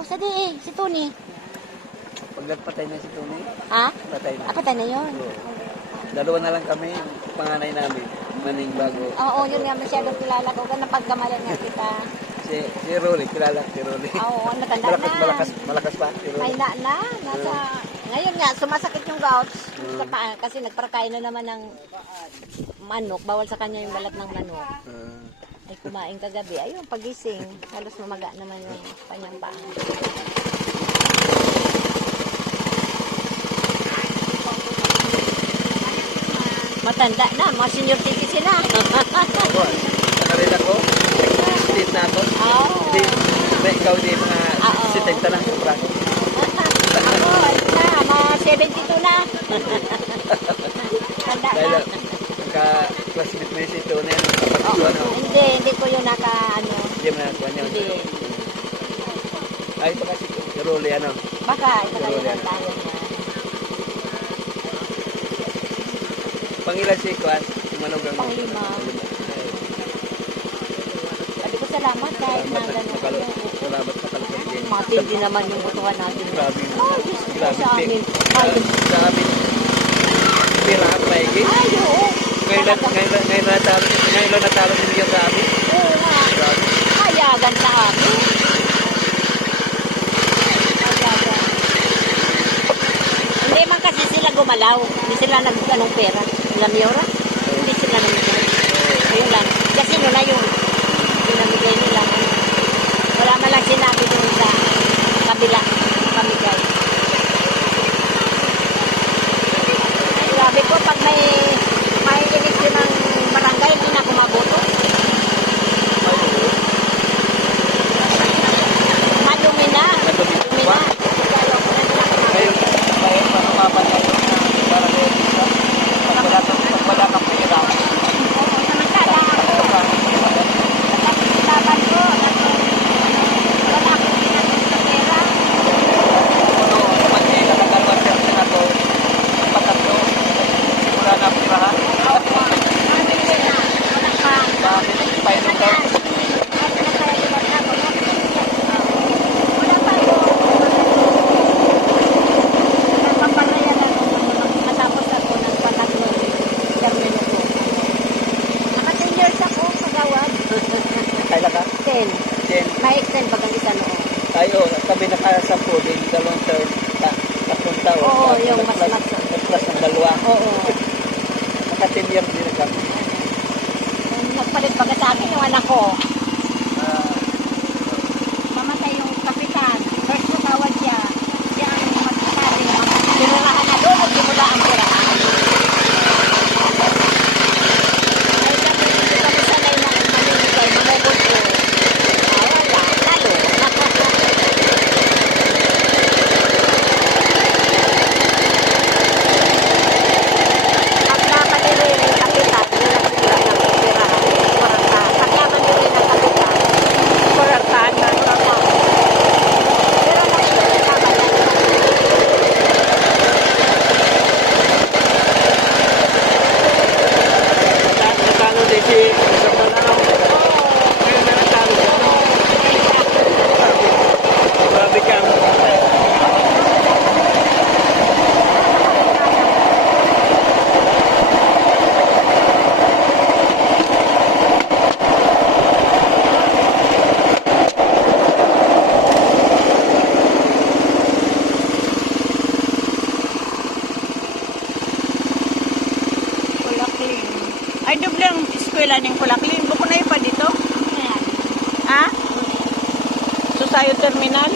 sa di si Tony. Pag nagpatay na si Tony, Ha? patay na. Patay na yun. Oo. Dalawa na lang kami, panganay namin, maning bago. Oo, yun nga masyadong kilala ko. Ganang pagkamalan nga kita. Si Rolly, kilala si Rolly. Oo, matanda Malakas pa. Si May Rolly. na. Ngayon nga, sumasakit yung gout sa paa kasi nagparakain na naman ng manok. Bawal sa kanya yung balat ng manok. Ay kumain kagabi. Ayun, pagising. Halos mamaga naman yung kanyang paa. Matanda na, mga senior citizen na. Ako, rin ako. State na ako. Hindi, ikaw di mga 70 lang. Ako, ayun na, mga 72 na. Tanda dahil na. nagka-classmate mo yung si Tony, kapatid ko, ano? Hindi ko yung Hindi mo nakakuha niya. Hindi. Ay, baka si Rolly, ano? Baka, ito kayo ng tayo niya. Pangilan si Kwan, Manugang. Panglima. Sabi ko salamat kahit na gano'n. Salamat sa kalapit din. Matindi naman yung butuhan natin. Grabe. Ay, Diyos ko Grabe. sa amin. Ay, Sa amin, pirahan maigi. ay, oo. Ngayon lang natalo si Miguel sa amin. Oo nga. Grabe. Hayagan sa amin. Hayagan. Hindi man kasi sila gumalaw. Hindi sila nag-anong pera. Ilang yora? Hindi sila namigay. Ayun lang. Kasi no na yung pinamigay nila. Wala man lang sinabi doon sa kabila. Pamigay. Grabe ko pag may eleksyon ng barangay, hindi na kumaboto. Madumi na. Madumi na. Ngayon, kahit manumapan na yun, para kayo dito, pag wala kang pera, Oo, samantala ako. Laban ko. Wala akong ginagawa sa pera. pag nagkakalwan siya sa nato, ang patatlo, wala na pirahan. Ano yun na? Wala pa. Bakit? Painom daw. Wala pa yun. Nagpapalayan ako. Matapos ako nagpatatlong termino ko. Naka 10 years ako sa gawad. Kailan ka? 10. Jen, May extend bagang isa noon. tayo, kami nakasampu din, dalawang term, tatlong taon. Oo, Tapos yung mas plus ng dalawa. Oo. Naka 10 years din kami. Nagpalit baga sa akin yung anak ko. Ah, Mamatay yung kapitan. First ko tawag siya. Siya ang magsasabi. Sinurahan na doon at simula ang pirahan. Ay kami, hindi kami sanay na maninigay, mamubot ko. Wala, lalo. Pag napanili yung kapitan, yun ang sila ng pirahan. Pag napanili ng kapitan, pirahan na naman. Pero nakikita natalo din si isang mananaw. Ngayon na natalo siya. Grabe ka. Kulakling. Ay, doble ang eskwela ng Kulakling. Buko na yun pa dito? Ha? Susayo Terminal?